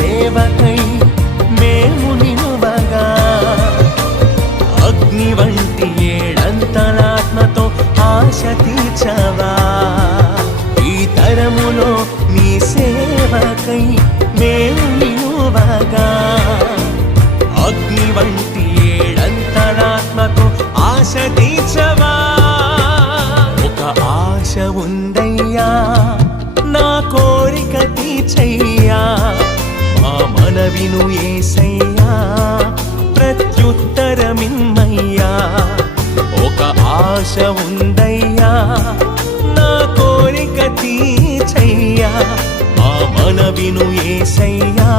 సేవకై మేము నిలువగా అగ్ని వంటి ఏడంతలాత్మతో ఆశ తీర్చవా ఈ తరములో నీ సేవకై మేము నిలువగా అగ్ని వంటి ఏడంతలాత్మతో ఆశ తీర్చవా ఒక ఆశ ఉందయ్యా నా కోరిక తీర్చయ్యా మా మనవిను యేసయ్యా ప్రత్యుత్తరమిమ్మయ్యా ఒక ఆశ ఉందయ్యా నా కోరిక తీర్చయ్యా మా మనవిను యేసయ్యా